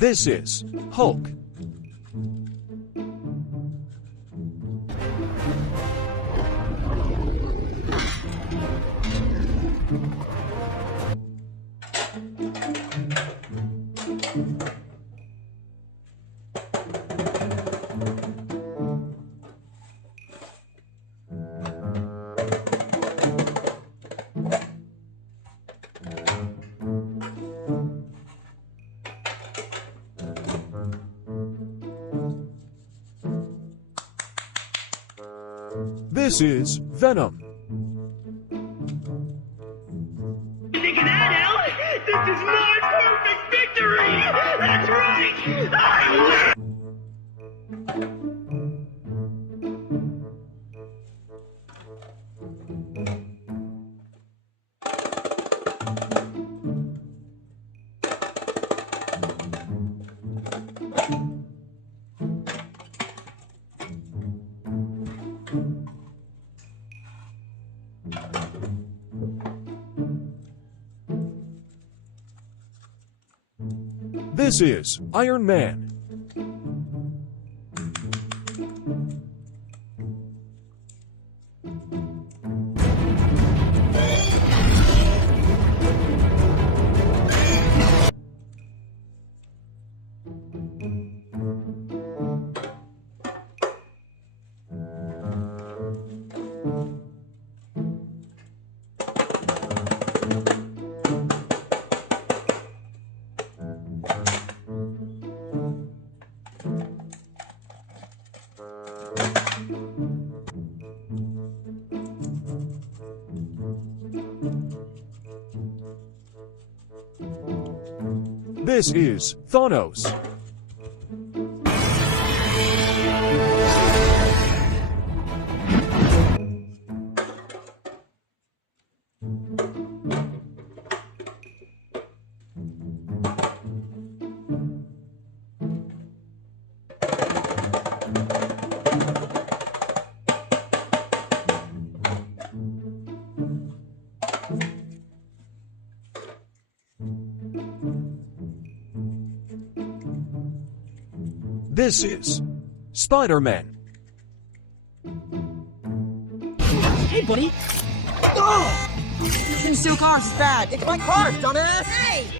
This is Hulk. This is Venom. Thinking that out? This is my perfect victory! That's right! I win! This is Iron Man. This is Thanos. This is Spiderman. Hey, buddy. Oh! Using steel cars is bad. It's my car, dumbass! Hey,